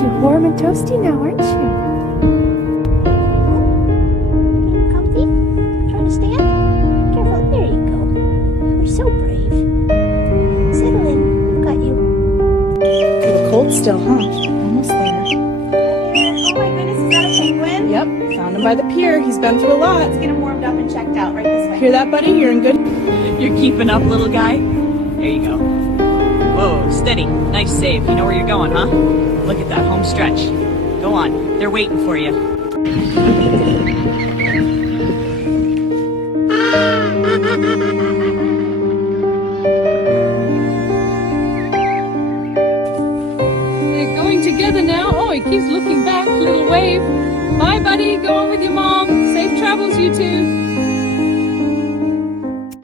you? Warm and toasty now, aren't you? Getting comfy? Trying to stand? Careful, there you go. You're so brave. Settle in, I've got you. Little cold still, huh? Almost there. Oh my goodness, is that a penguin? Yep, found him by the pier. He's been through a lot. Let's get him warmed up and checked out right this way. Hear that, buddy? You're in good. You're keeping up, little guy? There you go. Whoa, steady. Nice save. You know where you're going, huh? Look at that home stretch. Go on. They're waiting for you. They're going together now. Oh, he keeps looking back. Little wave. Bye, buddy. Go on with your mom. Safe travels, you two.